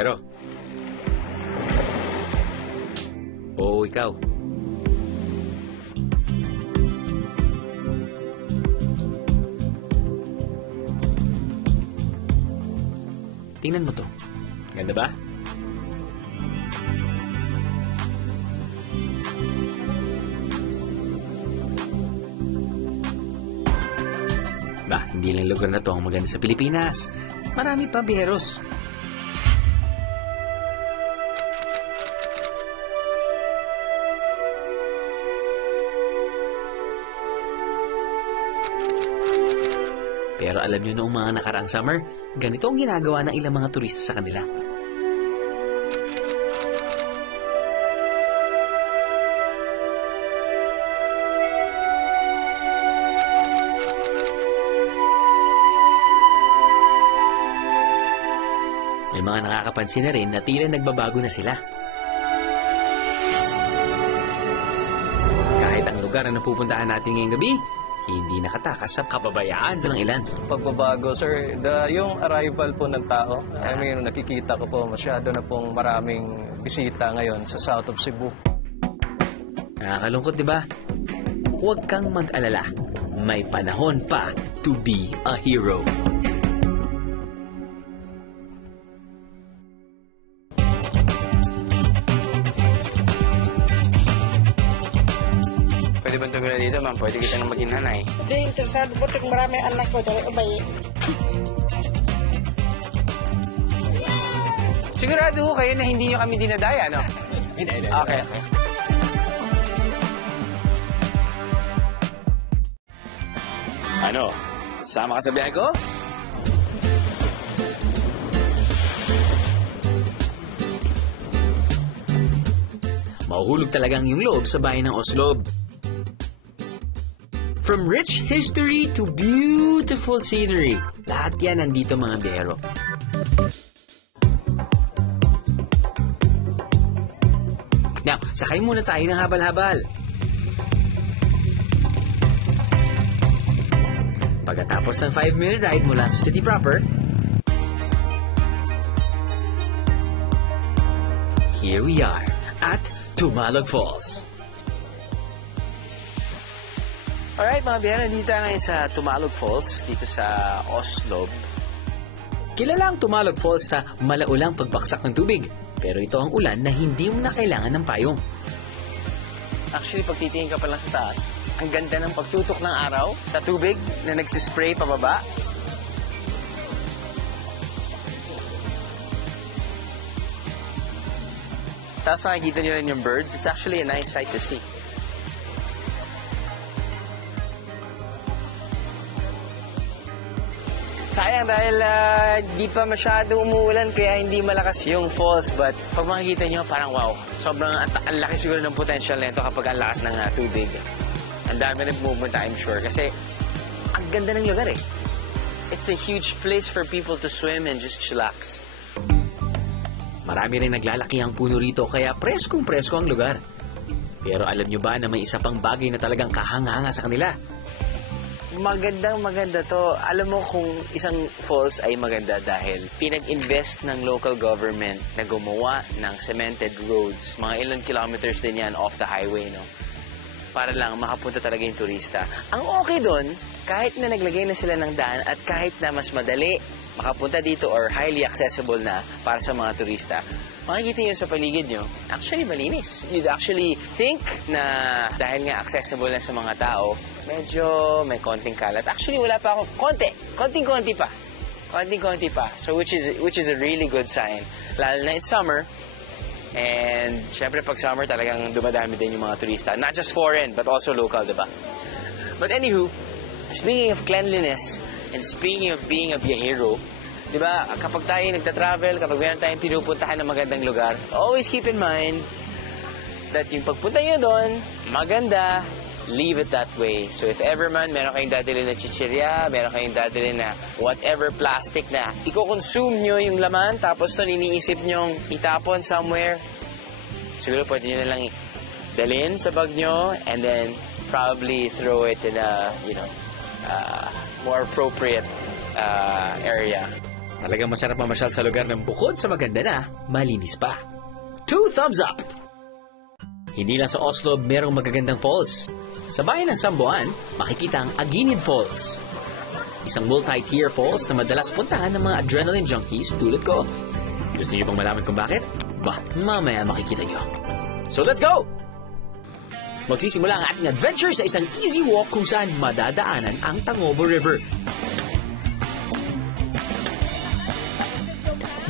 Piero? Oo, ikaw. Tingnan mo to. Ganda ba? Hindi lang lugar na to ang maganda sa Pilipinas. Marami pa, biyeros. Pero alam nyo noong mga nakaraang summer, ganito ang ginagawa ng ilang mga turista sa kanila. May mga nakakapansin na rin na tila nagbabago na sila. Kahit ang lugar na napupuntahan natin ngayong gabi, hindi nakatakas sa kababayaan ng ilan. Pagbabago, sir, yung arrival po ng tao, I mean, nakikita ko po masyado na pong maraming bisita ngayon sa South of Cebu. Nakakalungkot, di ba? Huwag kang mag-alala. May panahon pa to be a hero. Pwede ba tuloy dito, ma'am? Pwede kita nang maging nanay. Hindi, interesado po. Tingnan marami anak ko. Dali, ubay. Sigurado ko kayo na hindi nyo kami dinadaya, no? Hindi. Okay. Ano? Sama ka sa biyahe ko? Mahuhulog talagang yung loob sa bayan ng Oslob. From rich history to beautiful scenery, lahat yan nandito mga biyero. Now, sakay muna tayo ng habal-habal. Pagkatapos ng 5-minute ride mula sa city proper, here we are at Tumalog Falls. Alright mga biyero, nandito tayo ngayon sa Tumalog Falls, dito sa Oslob. Kilala ang Tumalog Falls sa malaulang pagbaksak ng tubig. Pero ito ang ulan na hindi mo na kailangan ng payong. Actually, pag titingin ka pa lang sa taas, ang ganda ng pagtutok ng araw sa tubig na nagsispray pababa. Tapos nakikita nyo rin yung birds. It's actually a nice sight to see. Sayang dahil di pa masyado umuulan kaya hindi malakas yung falls. But pag makikita nyo, parang wow. Sobrang ang laki siguro ng potential nito kapag ang lakas ng tubig. Ang dami rin pumunta, I'm sure. Kasi ang ganda ng lugar eh. It's a huge place for people to swim and just chillax. Marami rin naglalaki ang puno rito kaya preskong-presko ang lugar. Pero alam nyo ba na may isa pang bagay na talagang kahanga-hanga sa kanila? Magandang-maganda to. Alam mo kung isang falls ay maganda dahil pinag-invest ng local government na gumawa ng cemented roads. Mga ilang kilometers din yan off the highway, no? Para lang makapunta talaga yung turista. Ang okay doon, kahit na naglagay na sila ng daan at kahit na mas madali makapunta dito or highly accessible na para sa mga turista, makikita nyo sa paligid nyo, actually malinis. You'd actually think na dahil nga accessible na sa mga tao, medyo may konting kalat. Actually, wala pa ako. Konting-konti pa. Konting-konti pa. So, which is a really good sign. Lalo na it's summer. And, syempre, pag summer, talagang dumadami din yung mga turista. Not just foreign, but also local, diba? But anywho, speaking of cleanliness, and speaking of being a viajero, diba, kapag tayo nagta-travel, kapag meron tayong pinupuntahan ng magandang lugar, always keep in mind that yung pagpunta nyo doon, maganda, leave it that way. So if ever man, meron kayong dadalhin na chichirya, meron kayong dadalhin na whatever plastic na i-consume nyo yung laman, tapos nun iniisip nyong itapon somewhere, siguro pwede nyo na lang dalhin sa bag nyo, and then probably throw it in a, more appropriate area. Talagang masarap mamasyal sa lugar ng bukod sa maganda na, malinis pa. 2 thumbs up! Hindi lang sa Oslo merong magagandang falls. Sa bayan ng Sambuan, makikita ang Aginid Falls. Isang multi-tier falls na madalas puntahan ng mga adrenaline junkies tulad ko. Gusto niyo bang malaman kung bakit? Bah, mamaya makikita niyo. So let's go! Magsisimula ang ating adventure sa isang easy walk kung saan madadaanan ang Tangobo River.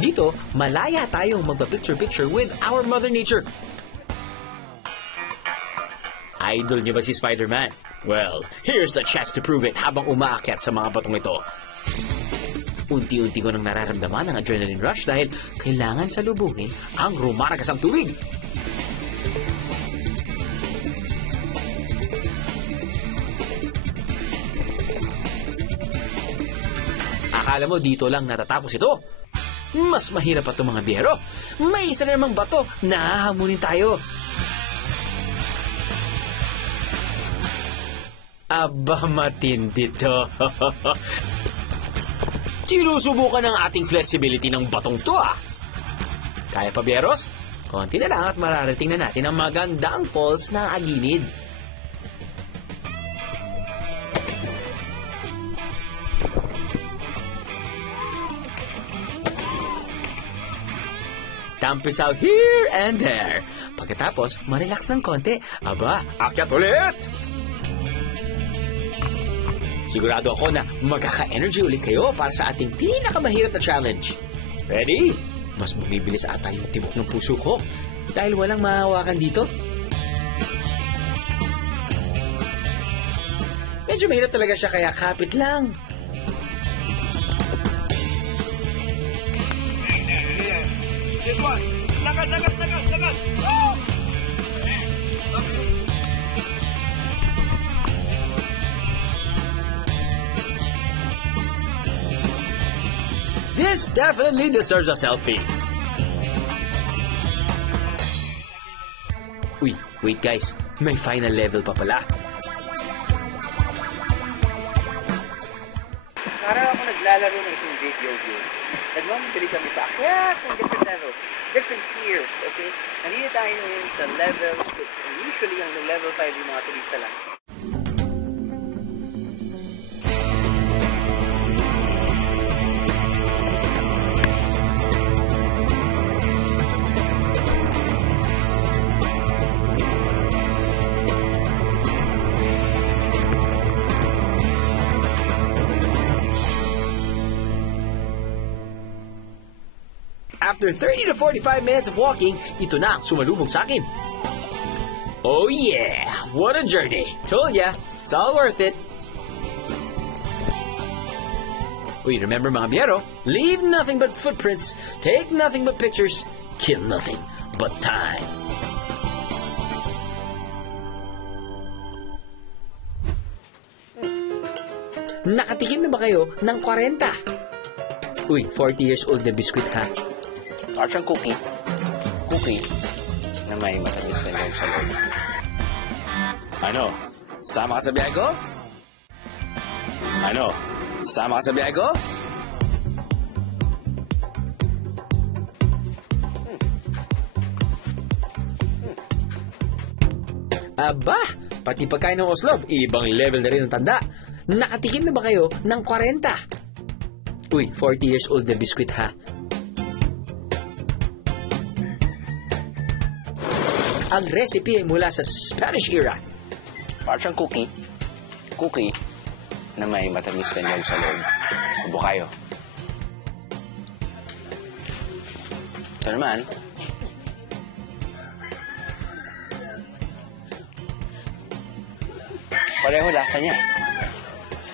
Dito, malaya tayong magpa-picture-picture with our Mother Nature. Idol niyo ba si Spider-Man? Well, here's the chance to prove it habang umaakyat sa mga batong ito. Unti-unti ko nang nararamdaman ang adrenaline rush dahil kailangan salubungin ang rumaragasang tubig. Akala mo dito lang natatapos ito? Mas mahirap pa itong mga biyero. May isa na namang bato na hahamunin tayo. Aba, matindi to. Sinusubukan ng ating flexibility ng batong to ah. Kaya pa, Bieros? Konti na lang at mararating na natin ang magandang falls ng Aginid. Tampis out here and there. Pagkatapos, marelax ng konti. Aba, akyat ulit! Sigurado ako na magkaka-energy ulit kayo para sa ating pinakamahirap na challenge. Ready? Mas bumibilis ata yung tibok ng puso ko dahil walang mahawakan dito. Medyo mahirap talaga siya kaya kapit lang. This one. Lakas. Oh! This definitely deserves a selfie. Uy, wait guys. May final level pa pala. Parang ako naglalaro ng isang video game. Nagmamagdali kami sa akyat ng different levels, different tiers, okay? Nandito tayo ngayon sa level 6. And usually, ang level 5 yung mga turista lang. After 30 to 45 minutes of walking, ito na ang sumalubong sa akin. Oh yeah! What a journey! Told ya, it's all worth it. Uy, remember mga biyero, leave nothing but footprints, take nothing but pictures, kill nothing but time. Nakatikim na ba kayo ng 40? Uy, 40 years old na biskwit ha. Parang cookie na may matamis na loob sa loob. Ano? Sama ka sa biyahe ko? Ano? Sama ka sa biyahe ko? Aba, pati pagkain ng Oslo, ibang level na rin ang tanda. Nakatikim na ba kayo ng 40? Uy, 40 years old na biskwit ha. Ang recipe ay mula sa Spanish era. Parang cookie na may matamis na loob sa loob. Subo kayo. Ito naman, pareho lasa niya.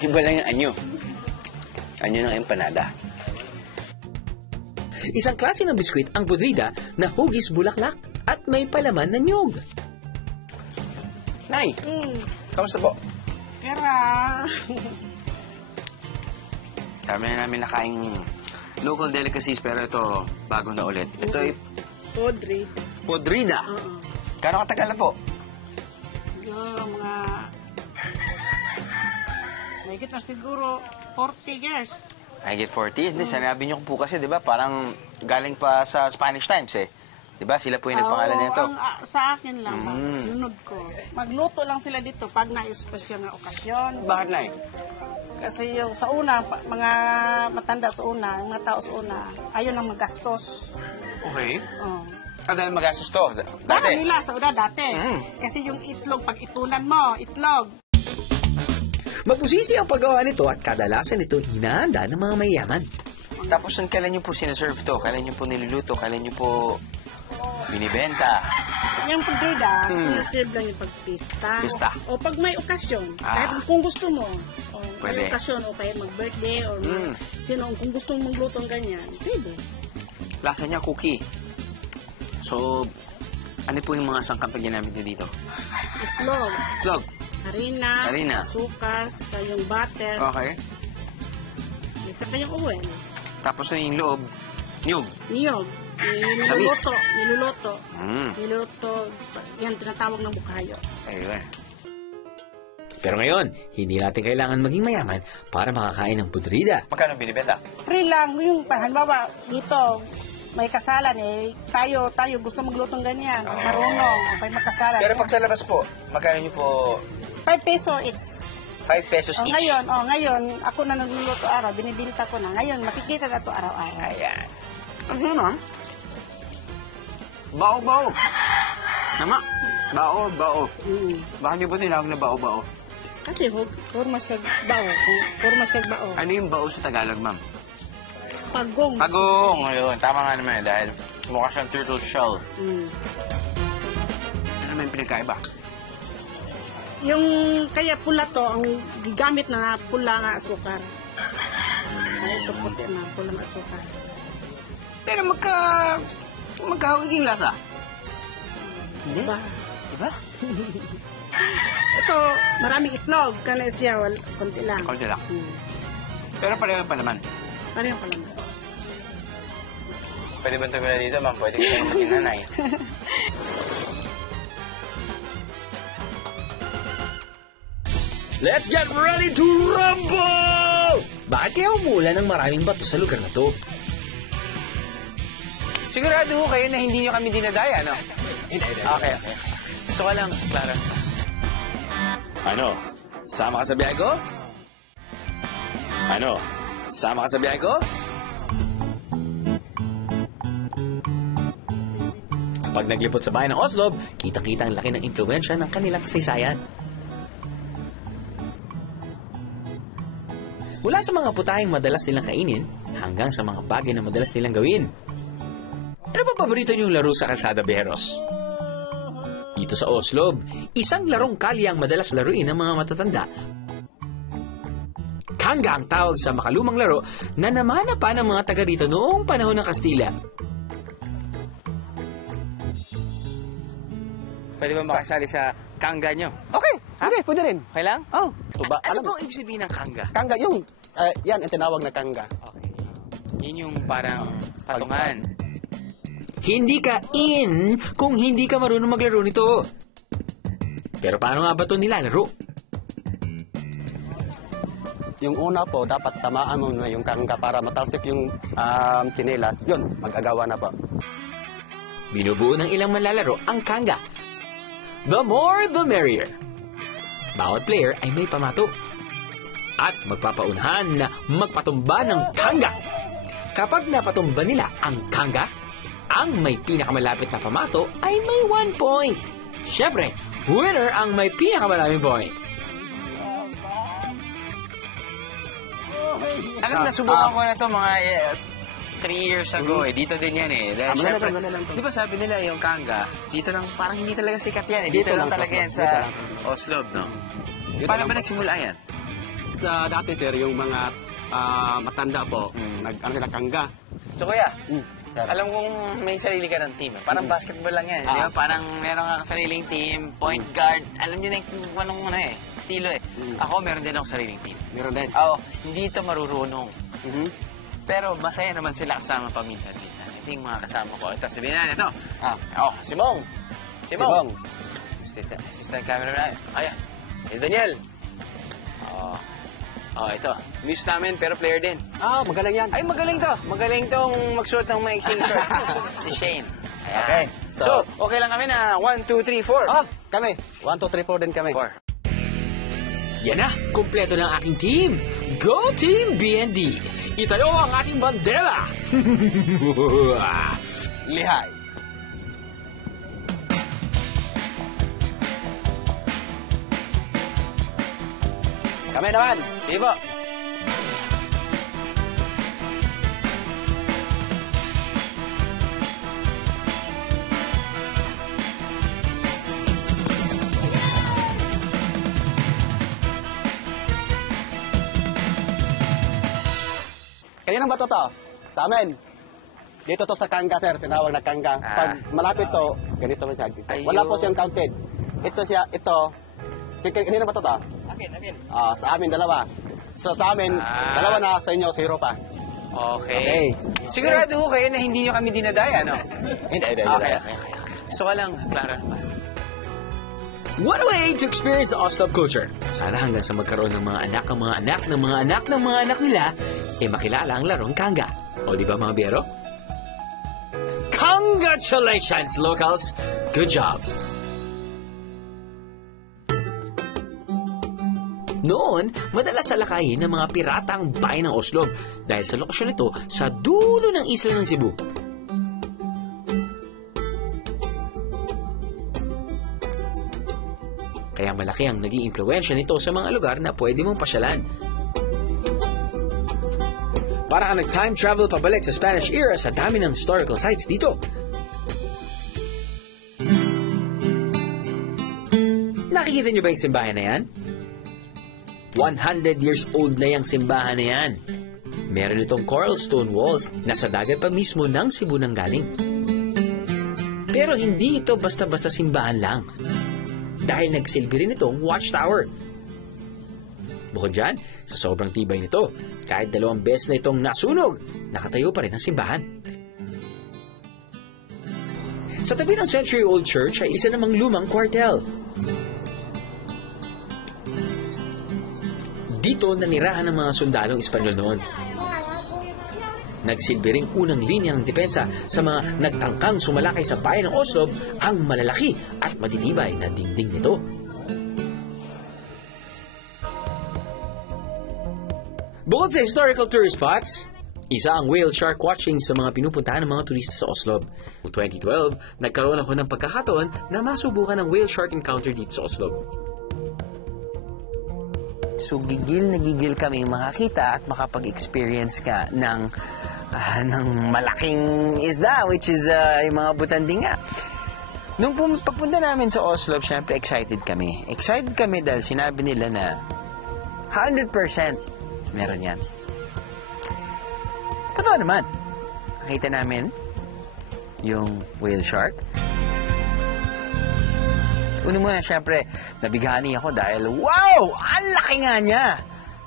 Iba lang yung anyo. Anyo ng empanada. Isang klase ng biskwit ang podrida na hugis bulaklak at may palaman na nyog. Nay, kamusta po? Kera. Dami na namin nakaing local delicacies pero ito, bago na ulit. Ito ay Podri. podrida. Kano katagal na po? Siguro mga... May kita siguro 40 years. Higit 40? Hindi, sinabi niyo po kasi, di ba, parang galing pa sa Spanish Times eh. Di ba, sila po yung nagpangalan nito. Sa akin lang, sunod ko. Magluto lang sila dito pag na-espesyal na okasyon. Bakit na Kasi yung sa una, mga matanda sa una, yung mga tao sa una, ayaw nang magastos. Okay. Oh. Dahil magastos to. Baka nila sa una dati. Mm. Kasi yung itlog, pag itunan mo, itlog. Mabusisi ang paggawa nito at kadalasan ito hinahanda ng mga mayaman. Tapos kailan niyo po sinaserve to? Kailan niyo po niluluto? Kailan niyo po binibenta? Yung pagdida, siniserve lang yung pagpista. Pista. O pag may okasyon, kahit kung gusto mo. O Pwede. may okasyon, o kaya mag-birthday, o kung gusto mong magluto ng ganyan, pwede. Lasa niya cookie. So, ano po yung mga sangkap na ginamit niyo dito? Itlog, Itlog. harina, asukal, saka yung butter, Okay. saka yung oil, Tapos yung loob, niyog. niyog, Tamis. niluluto, yan tinatawag ng bukayo. Ayun. Pero ngayon, hindi natin kailangan maging mayaman para makakain ng pudrida. Magkano binibenta? Free lang, yung halimbawa dito, may kasalan tayo gusto maglutong ganyan, marunong, may makasalan. Pero pag sa labas po, magkano niyo po 5 peso each. 5 pesos each? Ngayon, ako na nagluluto araw, binibinta ko na. Ngayon, makikita na to araw-araw. Ayan. Ano naman? Bao-bao. Tama. Bao-bao. Bakit niyo po tinawag na bao-bao? Kasi forma siya bao. Forma siya bao. Ano yung bao sa Tagalog, ma'am? Pagong. Pagong. Ayun, tama nga naman dahil mukha siyang turtle shell. Ano naman yung pinagkaiba? Yung kaya pula to, ang gigamit na pula nga asukar. Ito puti na pula nga asukar. Pero magkahuging lasa. Hindi? Diba? Diba? Ito, maraming itlog. Kana siya, konti lang. Konti lang. Pero pareho pa naman. Pareho pa naman. Pwede ba tumira dito, ma'am? Pwede ka naman maging nanay. Let's get ready to rumble! Bakit kaya umulan ng maraming bato sa lugar na to? Sigurado ho kayo na hindi nyo kami dinadaya, no? Okay. Gusto ko lang, Clara. Ano? Sama ka sa biyahe ko? Ano? Sama ka sa biyahe ko? Kapag naglipot sa bayan ng Oslo, kitang-kita ang laki ng impluwensya ng kanilang kasaysayan. Mula sa mga putahing madalas nilang kainin, hanggang sa mga bagay na madalas nilang gawin. Ano ba paborito niyong laro sa kalsada, Beros? Dito sa Oslo, isang larong kalye ang madalas laruin ng mga matatanda. Kanga ang tawag sa makalumang laro na namana pa ng mga taga rito noong panahon ng Kastila. Pwede ba makasali sa kanga nyo? Okay, pwede rin. Okay lang? Oh, tuba. Ano Alam bang ibig sabihin ng kanga? kangga yung, yan ang tinawag na kangga. Okay. Yun yung parang patungan. Hindi ka in kung hindi ka marunong maglaro nito. Pero paano nga ba ito nilalaro? Yung una po, dapat tamaan mo na yung kangga para matalsik yung tsinelas. Yun, mag-agawa na po. Binubuo ng ilang manlalaro ang kanga. The more, the merrier. Bawat player ay may pamato. At magpapaunhan na magpatumba ng kanga. Kapag napatumba nila ang kanga, ang may pinakamalapit na pamato ay may 1 point. Siyempre, winner ang may pinakamaraming points. Alam, nasubukan ko na to mga 3 years ago Dito din yan Dahil syempre, di ba sabi nila yung kanga, dito lang, parang hindi talaga sikat yan Dito lang talaga yan sa Oslo, no? Paano ba nagsimula yan? Sa dati, sir, yung mga matanda po, nila kangga. So kuya, Sir. alam kong may sarili ka ng team. Parang basketball lang yan. Di ba? Parang meron kang sariling team, point guard. Alam nyo na yung anong estilo Ako, meron din akong sariling team. Meron din. Oo, hindi ito marurunong. Pero masaya naman sila kasama paminsan-minsan. Ito yung mga kasama ko. Ito, sabihin na ito. Simong. Sibong. Assistant cameraman. Ayan. Daniel. Oh, ito. Muse namin, pero player din. Magaling yan. Ay, magaling to. Magaling tong magsuot ng maiksing short. Si Shane. Ayan. Okay. So, okay lang kami na 1, 2, 3, 4. Kami. 1, 2, 3, 4 din kami. 4. Yan na, kumpleto ng aking team. Go Team BND! Itayo ang ating bandera! Lihay. Kami naman. Sige po. Kanina ba to? Sa amin. Dito to sa Kanga, sir. Tinawag na Kanga. Pag malapit to, ganito man siya. Wala po siyang counted. Ito siya, ito. Kanina ba to? Akin. Sa amin, dalawa. So sa amin, dalawa na, sa inyo, 0 pa. Okay. Sigurado ko kayo na hindi nyo kami dinadaya, no? Hindi. Okay. Gusto ko lang, Clara naman. What a way to experience the Oslop culture. Sana hanggang sa magkaroon ng mga anak ng mga anak ng mga anak ng mga anak nila, makilala ang larong Kanga. O di ba mga biyero? Congratulations, locals! Good job! Noon, madalas salakayin ng mga pirata ang bayan ng Oslob dahil sa lokasyon nito sa dulo ng isla ng Cebu. Kaya malaki ang naging impluwensya nito sa mga lugar na pwede mong pasyalan. Para ka nag-time travel pabalik sa Spanish era sa dami ng historical sites dito. Nakikita niyo ba yung simbahan na yan? 100 years old na yung simbahan na yan. Meron itong coral stone walls na sa dagat pa mismo ng Cebu nang galing. Pero hindi ito basta-basta simbahan lang. Dahil nagsilbi rin itong watchtower. Bukod dyan, sa sobrang tibay nito, kahit 2 beses na itong nasunog, nakatayo pa rin ang simbahan. Sa tabi ng century-old church ay isa namang lumang kwartel. Dito nanirahan ng mga sundalong Espanyol noon. Nagsilbi ring unang linya ng depensa sa mga nagtangkang sumalakay sa bayan ng Oslob ang malalaki at matitibay na dingding nito. Bukod sa historical tourist spots, isa ang whale shark watching sa mga pinupuntahan ng mga turista sa Oslob. Noong 2012, nagkaroon ako ng pagkakataon na masubukan ang whale shark encounter dito sa Oslob. So, gigil na gigil kami makakita at makapag-experience ka ng malaking isda, which is yung mga butanding nga. Nung pagpunta namin sa Oslob, syempre excited kami. Excited kami dahil sinabi nila na 100% meron yan. Totoo naman. Nakita namin yung whale shark. Una muna, syempre, nabighani ako dahil, wow! Ang laki nga niya!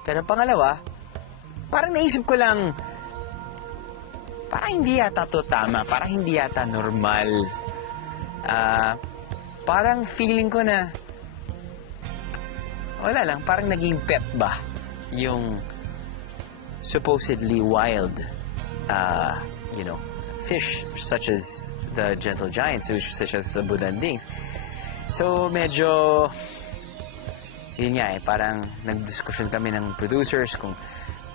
Pero pangalawa, parang naisip ko lang, parang hindi yata to tama, parang hindi yata normal. Parang feeling ko na, wala lang, parang naging pet ba yung supposedly wild, fish such as the gentle giants, such as the budanding. So, medyo, yun nga parang nagdiskusyon kami ng producers kung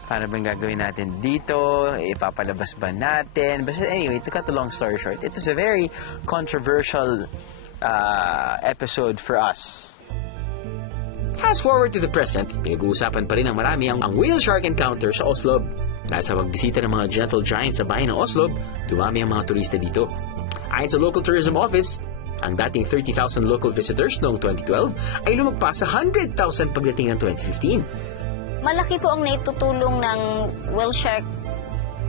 paano ba gagawin natin dito, ipapalabas ba natin. But anyway, to cut a long story short, it was a very controversial episode for us. Fast forward to the present, pinag-uusapan pa rin ng marami ang whale shark encounter sa Oslob. Dahil sa pagbisita ng mga gentle giants sa bayan ng Oslob, dumami ang mga turista dito. Ayon sa local tourism office, ang dating 30,000 local visitors noong 2012 ay lumagpas sa 100,000 pagdating ng 2015. Malaki po ang naitutulong ng whale shark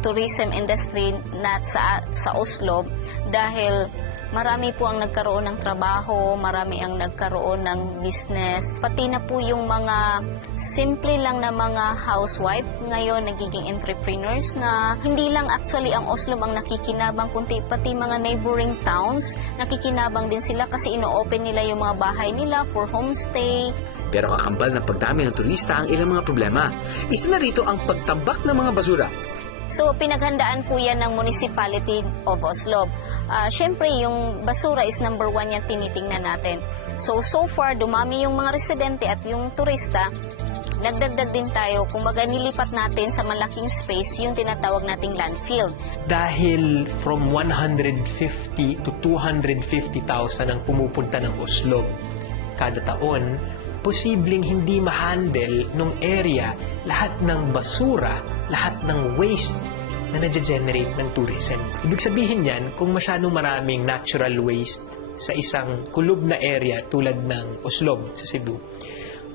tourism industry sa Oslob dahil marami po ang nagkaroon ng trabaho, marami ang nagkaroon ng business, pati na po yung mga simple lang na mga housewife ngayon nagiging entrepreneurs na hindi lang actually ang Oslob ang nakikinabang kundi pati mga neighboring towns nakikinabang din sila kasi ino-open nila yung mga bahay nila for homestay. Pero kakambal ng pagdami ng turista ang ilang mga problema. Isa na rito ang pagtambak ng mga basura. So, pinaghandaan po yan ng Municipality of Oslo. Siyempre, yung basura is number 1 yan tinitingnan natin. So far, dumami yung mga residente at yung turista. Nagdagdag din tayo, kumbaga nilipat natin sa malaking space yung tinatawag nating landfill. Dahil from 150 to 250,000 ang pumupunta ng Oslo kada taon, posibleng hindi ma-handle nung area lahat ng basura, lahat ng waste na nag-generate ng tourism. Ibig sabihin yan, kung masyadong maraming natural waste sa isang kulob na area tulad ng Oslo sa Cebu,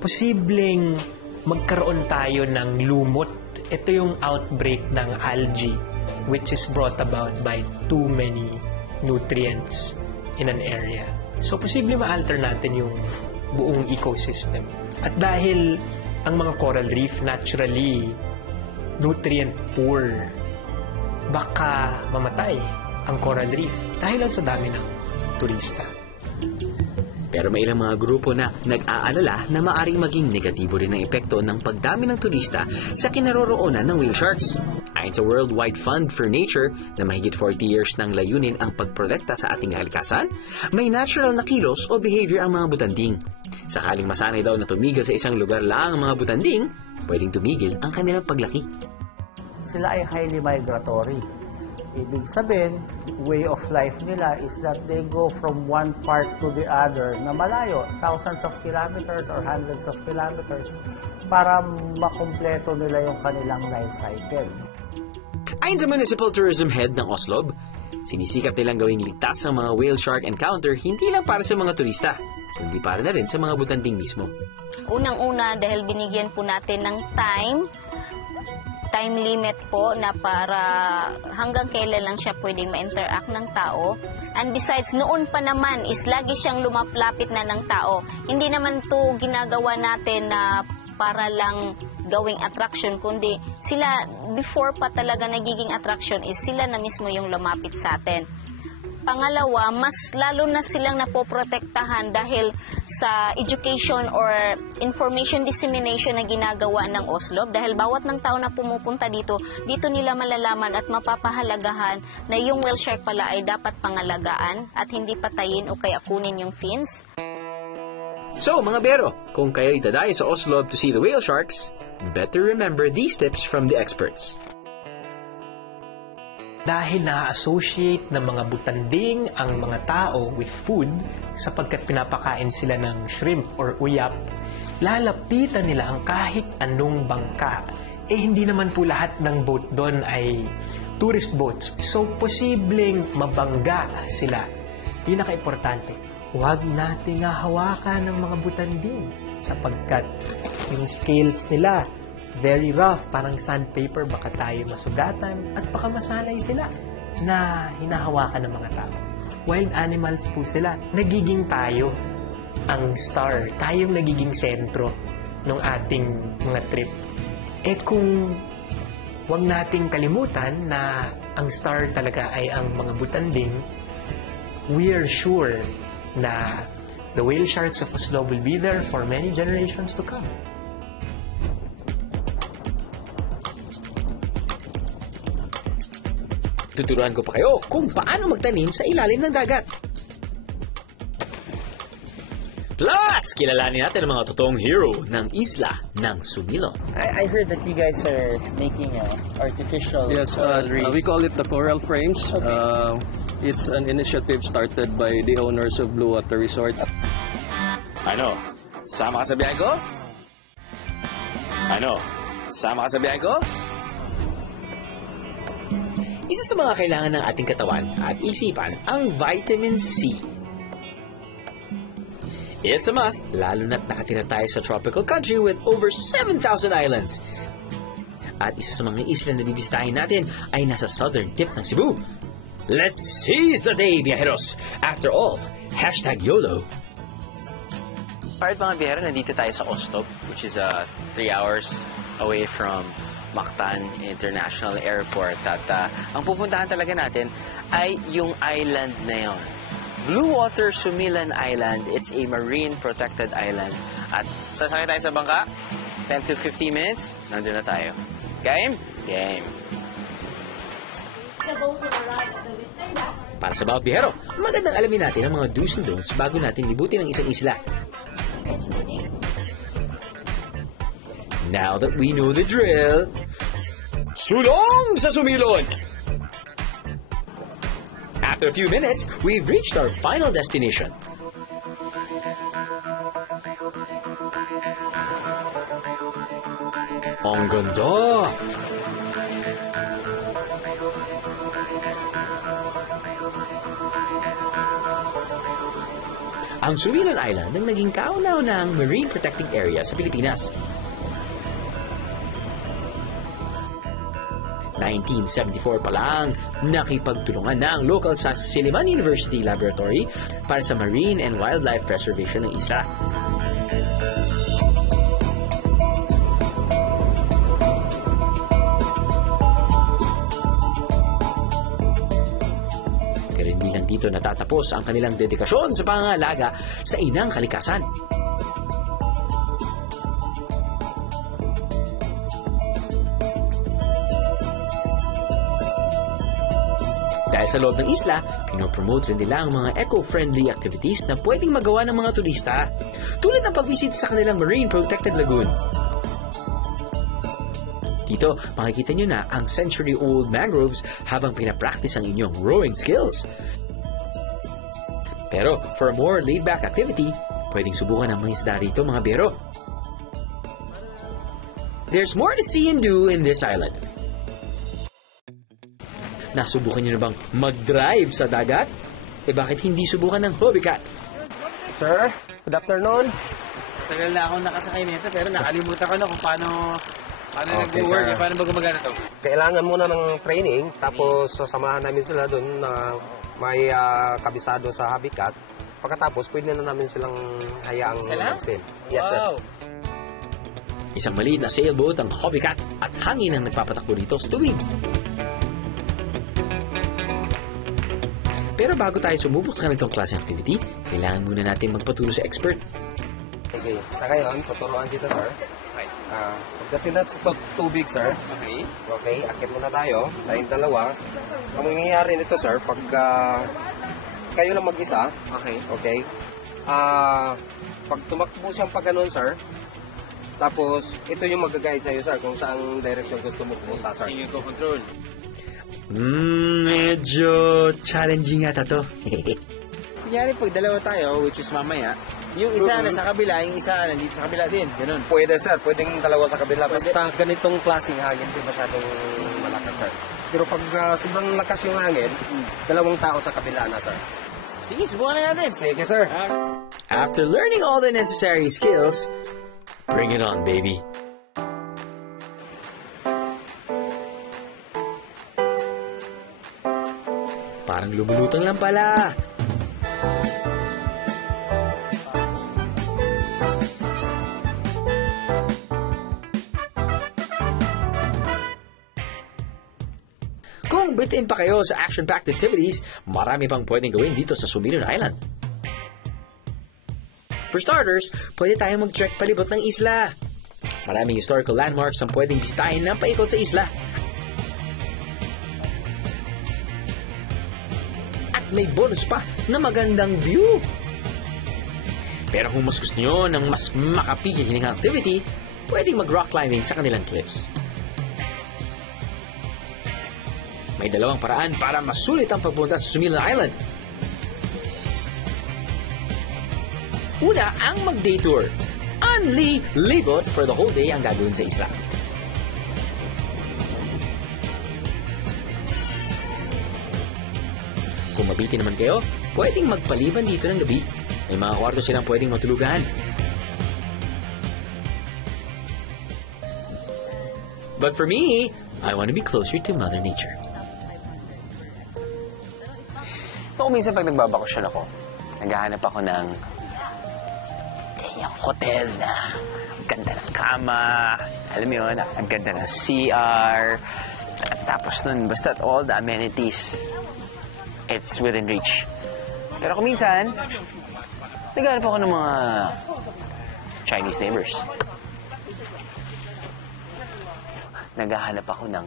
posibleng magkaroon tayo ng lumot. Ito yung outbreak ng algae, which is brought about by too many nutrients in an area. So, posible ma-alter natin yung buong ecosystem. At dahil ang mga coral reef naturally nutrient poor, baka mamatay ang coral reef dahil lang sa dami ng turista. Pero may ilang mga grupo na nag-aalala na maaring maging negatibo rin ang epekto ng pagdami ng turista sa kinaroroonan ng whale sharks. Ayon sa Worldwide Fund for Nature na mahigit 40 years nang layunin ang pagprotekta sa ating kalikasan, may natural na kilos o behavior ang mga butanding. Sakaling masanay daw na tumigil sa isang lugar lang ang mga butanding, pwedeng tumigil ang kanilang paglaki. Sila ay highly migratory. Ibig sabihin, way of life nila is that they go from one part to the other na malayo, thousands of kilometers or hundreds of kilometers para makumpleto nila yung kanilang life cycle. Ayon sa Municipal Tourism Head ng Oslo, sinisikap nilang gawing ligtas ang mga whale shark encounter hindi lang para sa mga turista, kundi para na rin sa mga butanding mismo. Unang-una, dahil binigyan po natin ng time limit po na para hanggang kailan lang siya pwedeng ma-interact ng tao. And besides, noon pa naman is lagi siyang lumapit na ng tao. Hindi naman to ginagawa natin na para lang gawing attraction, kundi sila, before pa talaga nagiging attraction, is sila na mismo yung lumapit sa atin. Pangalawa, mas lalo na silang napoprotektahan dahil sa education or information dissemination na ginagawa ng Oslo. Dahil bawat ng tao na pumupunta dito nila malalaman at mapapahalagahan na yung whale shark pala ay dapat pangalagaan at hindi patayin o kaya kunin yung fins. So mga bero, kung kayo'y dadayo sa Oslo to see the whale sharks, better remember these tips from the experts. Dahil na-associate ng mga butanding ang mga tao with food sapagkat pinapakain sila ng shrimp or uyap, lalapitan nila ang kahit anong bangka. Hindi naman po lahat ng boat doon ay tourist boats. So, posibleng mabangga sila. Pinaka-importante, huwag nating hawakan ng mga butanding sapagkat yung scales nila very rough, parang sandpaper, baka tayo masugatan at baka masanay sila na hinahawakan ng mga tao. Wild animals po sila. Nagiging tayo ang star. Tayong nagiging sentro ng ating mga trip. Kung wag nating kalimutan na ang star talaga ay ang mga butanding, we are sure na the whale sharks of Oslo will be there for many generations to come. Tuturuan ko pa kayo kung paano magtanim sa ilalim ng dagat. Plus, kilalanin natin ang mga totoong hero ng isla ng Sumilon. I heard that you guys are making artificial coral reefs. We call it the coral frames. Okay. It's an initiative started by the owners of Blue Water Resorts. Ano? Sama ka sa biyahe ko? Ano? Sama ka sa biyahe ko? Isa sa mga kailangan ng ating katawan at isipan ang vitamin C. It's a must, lalo na't nakatira tayo sa tropical country with over 7,000 islands. At isa sa mga isla na bibisitahin natin ay nasa southern tip ng Cebu. Let's seize the day, viajeros! After all, #YOLO. Alright mga biyahero, nandito tayo sa Oslo, which is 3 hours away from Mactan International Airport. At ang pupuntahan talaga natin ay yung island na yon. Blue Water Sumilan Island. It's a marine protected island. At sasakay tayo sa bangka. 10 to 15 minutes, nandun na tayo. Game? Game. Para sa bawat biyahero, magandang alamin natin ang mga do's and don'ts bago natin libutin ang isang isla. Now that we know the drill, sulong sa Sumilon! After a few minutes, we've reached our final destination. Ang ganda! Ang Sumilon Island ang naging kauna-unahang marine protecting area sa Pilipinas. 1974 pa lang, nakipagtulungan na ang local sa Silliman University Laboratory para sa marine and wildlife preservation ng isla. Pero hindi lang dito natatapos ang kanilang dedikasyon sa pangangalaga sa inang kalikasan. Dahil sa loob ng isla, pinopromote rin nila ang mga eco-friendly activities na pwedeng magawa ng mga turista, tulad ng pag-visit sa kanilang marine protected lagoon. Dito, makikita nyo na ang century-old mangroves habang pinapractice ang inyong rowing skills. Pero, for a more laid-back activity, pwedeng subukan ang mga isda rito, mga bero. There's more to see and do in this island. Nasubukan nyo na bang mag-drive sa dagat? Eh bakit hindi subukan ng Hobbycat? Sir, good afternoon. Tagal na akong nakasakay nito pero nakalimutan ko na kung paano nag-work, paano ba gumagana to? Kailangan muna ng training, tapos sasamahan namin sila doon na may kabisado sa Hobbycat. Pagkatapos, pwede na namin silang hayaang mag-sail. Yes, sir. Isang maliit na sailboat ang Hobbycat at hangin ang nagpapatakbo rito sa tubig. Pero bago tayo sumubok sa ganitong klaseng activity, kailangan muna natin magpaturo sa expert. Okay, sa ngayon, tuturuan kita, sir. Okay. Pagdating natin sa tubig, sir. Okay. Okay, akit muna tayo. Tayong dalawa. Ang mangyayari nito, sir, pag kayo lang mag-isa. Okay. Okay. Pag tumakbo siyang pag ganun, sir, tapos ito yung mag-guide sa'yo, sir, kung saang direction gusto mo pumunta, sir. Tingin ko control. Medyo challenging yata to. Kunyari pag dalawa tayo, which is mamaya, yung isa na sa kabila, yung isa nandito sa kabila din. Ganun. Pwede, sir. Pwedeng dalawa sa kabila. Basta ganitong klaseng hangin, di masyadong malakas, sir. Pero pag sobrang lakas yung hangin, dalawang tao sa kabila na, sir. Sige, subukan na natin. Sige, sir. After learning all the necessary skills, bring it on, baby. Parang lumulutang lang pala. Kung bitin pa kayo sa action-packed activities, marami pang pwedeng gawin dito sa Sumilon Island. For starters, pwede tayong mag-trek palibot ng isla. Maraming historical landmarks ang pwedeng bistahin ng paikot sa isla. May bonus pa na magandang view. Pero kung mas gusto nyo ng mas makapigil activity, pwedeng mag-rock climbing sa kanilang cliffs. May dalawang paraan para masulit ang pagpunta sa Sumilon Island. Una, ang mag-day tour. Libot for the whole day ang gagawin sa isla. Kung mabiti naman kayo, pwedeng magpaliban dito ng gabi. May mga kwarto silang pwedeng matulugan. But for me, I want to be closer to Mother Nature. Kung minsan pag nagbabakasyon ako, naghahanap ako ng hotel na ang ganda ng kama, alam mo yun, ang ganda ng CR, tapos nun, basta all the amenities, it's within reach. Pero kung minsan, naghanap ako ng mga Chinese neighbors. Naghahanap ako ng,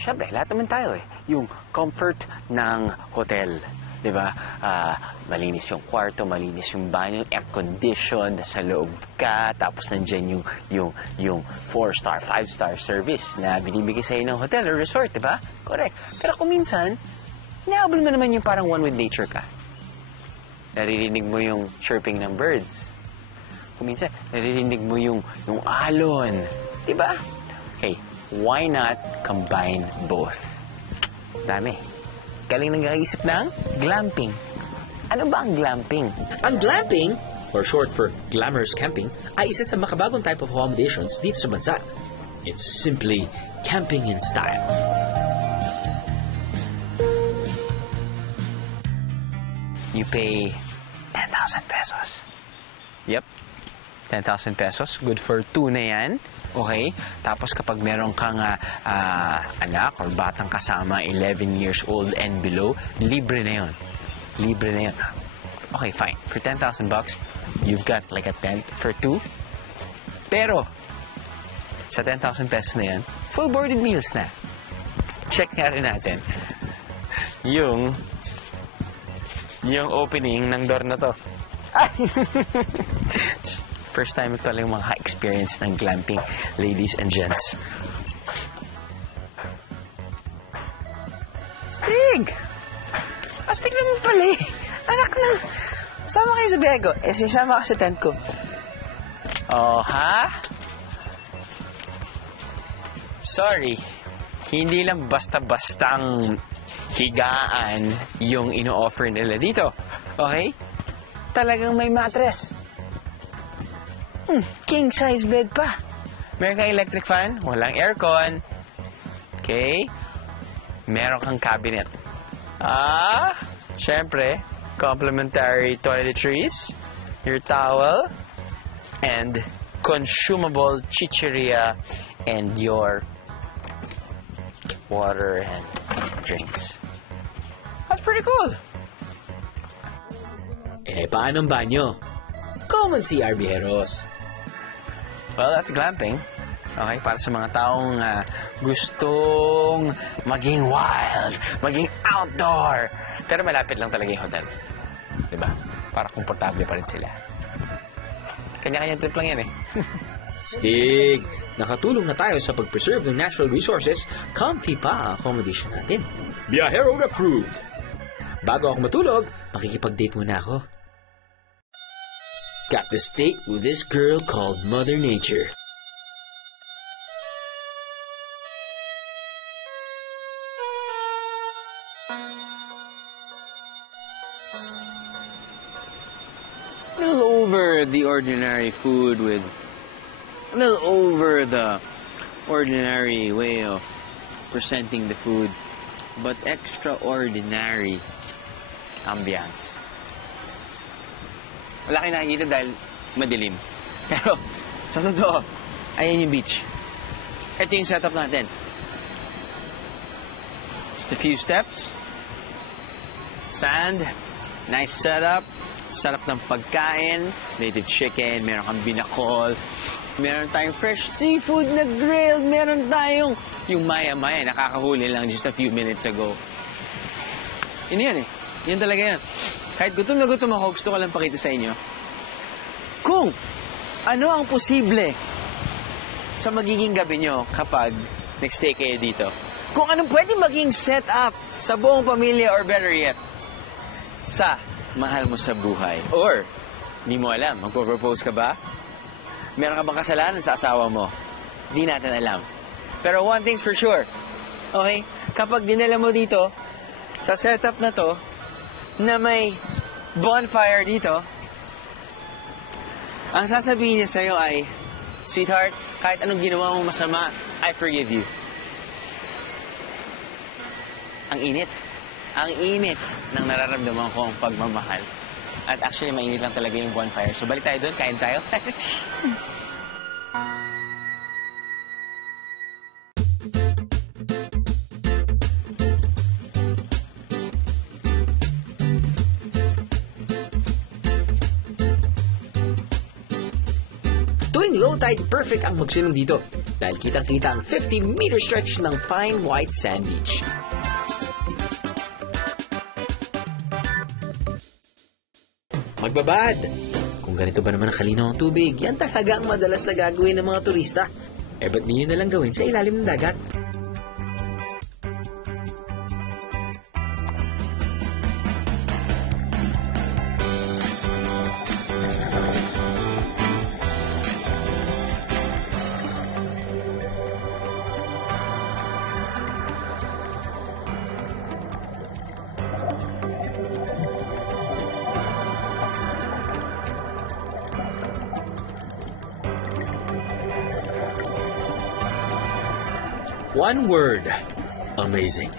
syempre, lahat naman tayo eh. Yung comfort ng hotel. Diba? Malinis yung kwarto, malinis yung banyo, air condition, sa loob ka, tapos nandyan yung 4-star, 5-star service na binibigay sa'yo ng hotel or resort, diba? Correct. Pero kung minsan, inaabol mo naman yung parang one with nature ka. Naririnig mo yung chirping ng birds. Kung minsan, naririnig mo yung alon. Diba? Hey, why not combine both? Dami. Galing nang nag-iisip ng glamping. Ano ba ang glamping? Ang glamping, or short for glamorous camping, ay isa sa makabagong type of accommodations dito sa bansa. It's simply camping in style. You pay 10,000 pesos. Yep, 10,000 pesos. Good for 2 na yan. Okay? Tapos kapag meron kang anak or batang kasama, 11 years old and below, libre na yun. Libre na yun. Okay, fine. For 10,000 bucks, you've got like a tent for 2. Pero, sa 10,000 pesos na yan, full boarded meals na. Check nga rin natin yung opening ng door na to. First time ito lang mga experience ng glamping, ladies and gents. Stig! Astig naman pala eh. Anak na. Sama kayo sa biyahe ko. Sisama ka sa tent ko. Oh, ha? Sorry. Hindi lang basta-bastang higaan yung ino-offer nila dito. Okay? Talagang may mattress. King size bed pa. Meron kang electric fan, walang aircon. Okay? Meron kang cabinet. Syempre, complimentary toiletries, your towel, and consumable chicheria and your water and drinks. That's pretty cool. Paano ang banyo? Common CR Vijeros. Well, that's glamping. Okay, para sa mga taong gustong maging wild, maging outdoor. Pero malapit lang talaga yung hotel. Diba? Para komportable pa rin sila. Kanya-kanya trip lang yan eh. Stig, nakatulong na tayo sa pag-preserve ng natural resources, comfy pa ang accommodation natin. Biyahero approved! Bago ako matulog, makikipag-date muna ako. Got this date with this girl called Mother Nature. A little over the ordinary food with a little over the ordinary way of presenting the food, but extraordinary ambience. Wala kayo nakikita dahil madilim. Pero, sa totoo, ayan yung beach. Ito yung setup natin. Just a few steps. Sand. Nice setup. Sarap ng pagkain. Native chicken. Meron kang binakol. Meron tayong fresh seafood na grilled. Meron tayong yung maya-maya. Nakakahuli lang just a few minutes ago. Yun yan eh. Yan talaga yan. Kahit gutom na gutom ako, gusto ko lang pakita sa inyo kung ano ang posible sa magiging gabi nyo kapag nag-stay kayo dito. Kung anong pwede maging setup sa buong pamilya or better yet, sa mahal mo sa buhay. Or, di mo alam, magpo-propose ka ba? Meron ka bang kasalanan sa asawa mo? Di natin alam. Pero one thing's for sure, okay? Kapag dinala mo dito, sa setup na to, na may bonfire dito, ang sasabihin niya sa'yo ay, sweetheart, kahit anong ginawa mong masama, I forgive you. Ang init. Ang init ng nararamdaman ko ang pagmamahal. At actually, mainit lang talaga yung bonfire. So, balik tayo doon. Kain tayo. low tide perfect ang mag-swimming dito dahil kitang-kita ang 50-meter stretch ng fine white sand beach. Magbabad! Kung ganito ba naman ang kalinaw ang tubig, yan talaga ang madalas na gagawin ng mga turista. Eh ba't di nyo nalang gawin sa ilalim ng dagat? One word, amazing.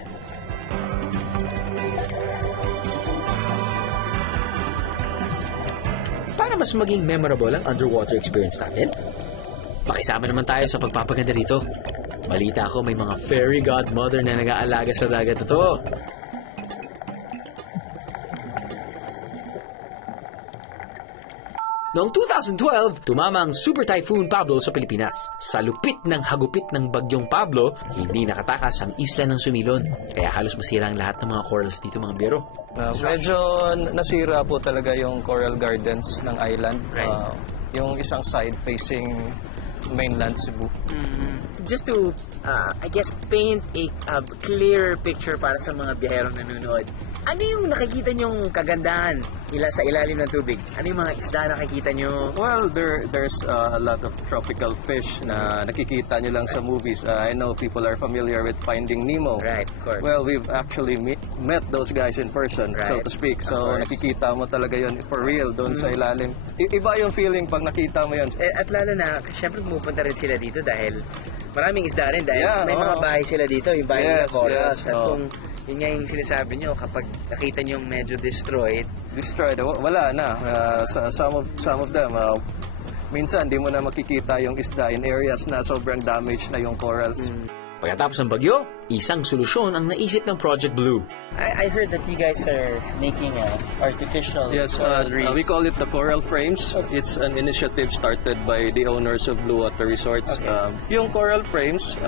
Para mas maging memorable ang underwater experience natin, pakisama naman tayo sa pagpapaganda rito. Balita ko may mga fairy godmother na nag-aalaga sa dagat na to. Noong 2012, tumama ang Super Typhoon Pablo sa Pilipinas. Sa lupit ng hagupit ng bagyong Pablo, hindi nakatakas ang isla ng Sumilon. Kaya halos masira ang lahat ng mga corals dito, mga biro. Medyo nasira po talaga yung coral gardens ng island. Yung isang side facing mainland Cebu. Just to, I guess, paint a clearer picture para sa mga biyaherong nanonood. Ano yung nakikita nyong kagandahan sa ilalim ng tubig? Ano yung mga isda na nakikita nyo? Well, there's a lot of tropical fish na nakikita nyo lang sa movies. I know people are familiar with Finding Nemo. Right, of course. Well, we've actually met those guys in person, so to speak. So, nakikita mo talaga yon for real doon sa ilalim. Iba yung feeling pag nakita mo yon. At lalo na, syempre pumupunta rin sila dito dahil maraming isda rin. Dahil may mga bahay sila dito, yung bahay ng corals. At kung yun nga yung sinasabi nyo, kapag nakita nyo medyo destroyed, wala na. Some of them, minsan di mo na makikita yung isda in areas na sobrang damaged na yung corals. Pagkatapos ng bagyo, isang solusyon ang naisip ng Project Blue. I heard that you guys are making artificial coral reefs. We call it the Coral Frames. It's an initiative started by the owners of Blue Water Resorts. Yung Coral Frames,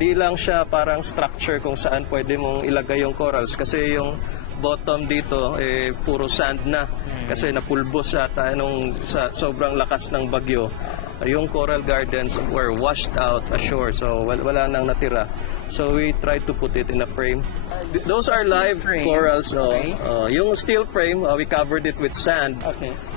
di lang siya parang structure kung saan pwede mong ilagay yung corals kasi yung bottom dito puro sand na kasi napulbos ata sa sobrang lakas ng bagyo. Yung coral gardens were washed out ashore, so wala nang natira. So we tried to put it in a frame. Those are live corals. Yung steel frame, we covered it with sand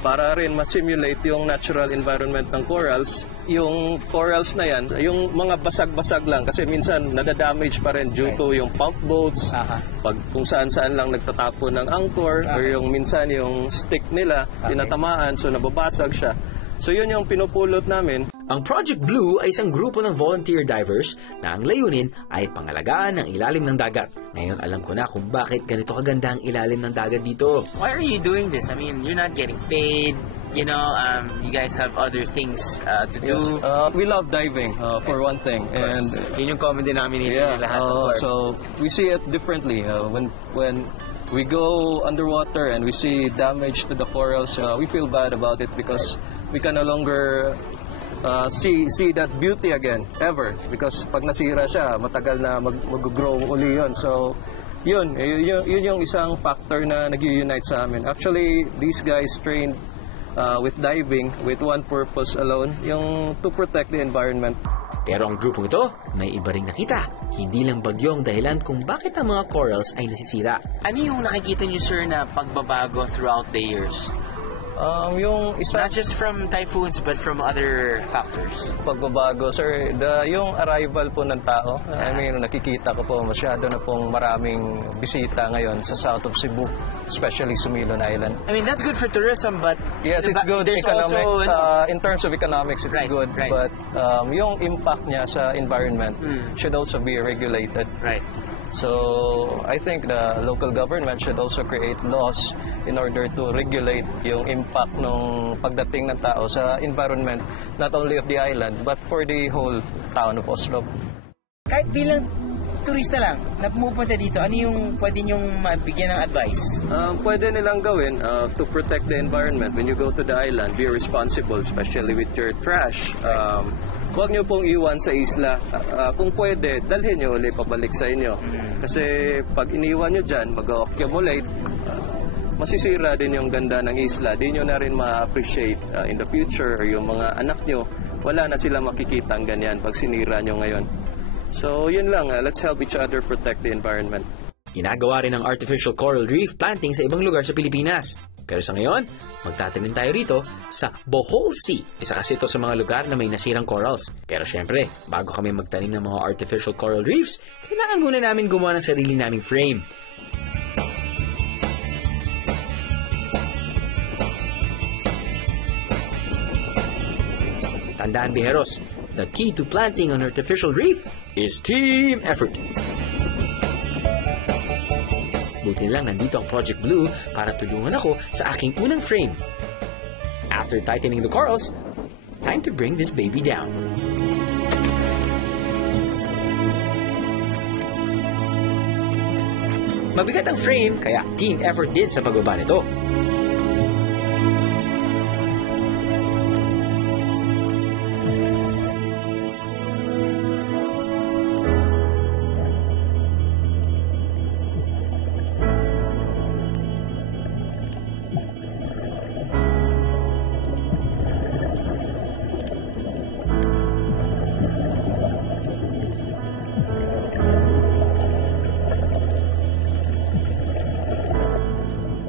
para rin ma-simulate yung natural environment ng corals. Yung corals na yan, yung mga basag-basag lang kasi minsan nadadamage pa rin due to yung pump boats, pag kung saan-saan lang nagtatapon ng anchor, or yung minsan yung stick nila, tinatamaan, so nababasag siya. So yun yung pinupulot namin. Ang Project Blue ay isang grupo ng volunteer divers na ang layunin ay pangalagaan ng ilalim ng dagat. Ngayon alam ko na kung bakit ganito kaganda ang ilalim ng dagat dito. Why are you doing this? I mean, you're not getting paid. You know, you guys have other things to do. We love diving, for one thing. And yun yung comment din namin lahat. So we see it differently. When we go underwater and we see damage to the corals, we feel bad about it because we can no longer see that beauty again, ever. Because pag nasira siya, matagal na mag-grow uli yun. So, yun yung isang factor na nag-unite sa amin. Actually, these guys trained with diving with one purpose alone, yung to protect the environment. Pero ang grupong ito, may iba ring nakita. Hindi lang bagyo ang dahilan kung bakit ang mga corals ay nasisira. Ano yung nakikita niyo, sir, na pagbabago throughout the years? Yung isa, not just from typhoons but from other factors. Pagbabago, sir, yung arrival po ng tao. I mean, nakikita ko po masyado na pong maraming bisita ngayon sa south of Cebu, especially Sumilon Island. I mean, that's good for tourism, but yes, it's good. In terms of economics, it's good. But yung impact niya sa environment should also be regulated. Right. So, I think the local government should also create laws in order to regulate yung impact ng pagdating ng tao sa environment, not only of the island, but for the whole town of Oslo. Kahit bilang turista lang na pumupunta dito, ano yung pwede nyong mabigyan ng advice? Pwede nilang gawin to protect the environment. When you go to the island, be responsible, especially with your trash. Huwag nyo pong iwan sa isla. Kung pwede, dalhin nyo ulit pabalik sa inyo. Kasi pag iniwan nyo dyan, mag-accumulate, masisira din yung ganda ng isla. Di nyo na rin ma-appreciate in the future, or yung mga anak nyo, wala na sila makikita ang ganyan pag sinira nyo ngayon. So, yun lang. Let's help each other protect the environment. Ginagawa rin ang artificial coral reef planting sa ibang lugar sa Pilipinas. Pero sa ngayon, magtatanim tayo rito sa Bohol Sea. Isa kasi ito sa mga lugar na may nasirang corals. Pero syempre, bago kami magtanim ng mga artificial coral reefs, kailangan muna namin gumawa ng sarili naming frame. Tandaan, biheros, the key to planting an artificial reef is team effort. Buti lang nandito ang Project Blue para tulungan ako sa aking unang frame. After tightening the corals, time to bring this baby down. Mabigat ang frame, kaya team effort din sa pagbaba nito.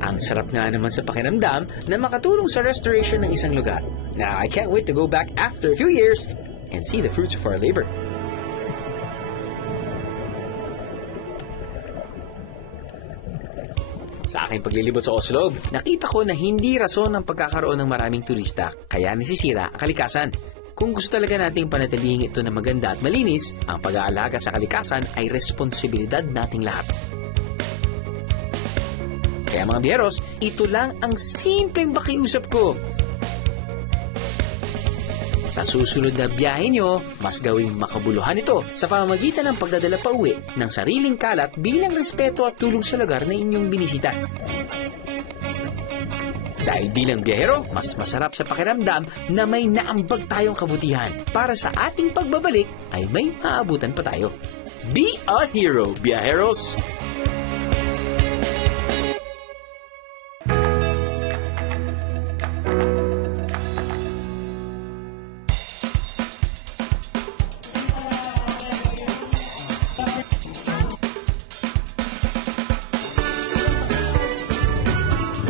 Ang sarap nga naman sa pakiramdam na makatulong sa restoration ng isang lugar. Now, I can't wait to go back after a few years and see the fruits of our labor. Sa aking paglilibot sa Oslo, nakita ko na hindi rason ang pagkakaroon ng maraming turista, kaya nasisira ang kalikasan. Kung gusto talaga nating panatilihin ito na maganda at malinis, ang pag-aalaga sa kalikasan ay responsibilidad nating lahat. Kaya mga biyeros, ito lang ang simpleng pakiusap ko. Sa susunod na biyahe nyo, mas gawing makabuluhan ito sa pamamagitan ng pagdadala pa uwi ng sariling kalat bilang respeto at tulong sa lugar na inyong binisita. Dahil bilang biyahero, mas masarap sa pakiramdam na may naambag tayong kabutihan para sa ating pagbabalik ay may maabutan pa tayo. Be a hero, biyaheros!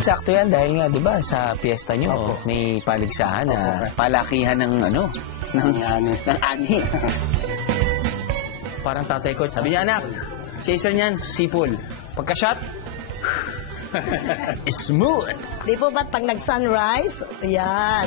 Sakto yan dahil nga 'di ba sa piyesta nyo may paligsahan na palakihan ng ng ani. Parang tatay ko, sabi niya, anak, chaser niyan, sipol. Pagka-shot, smooth. Di po ba't pag nag-sunrise? Ayan.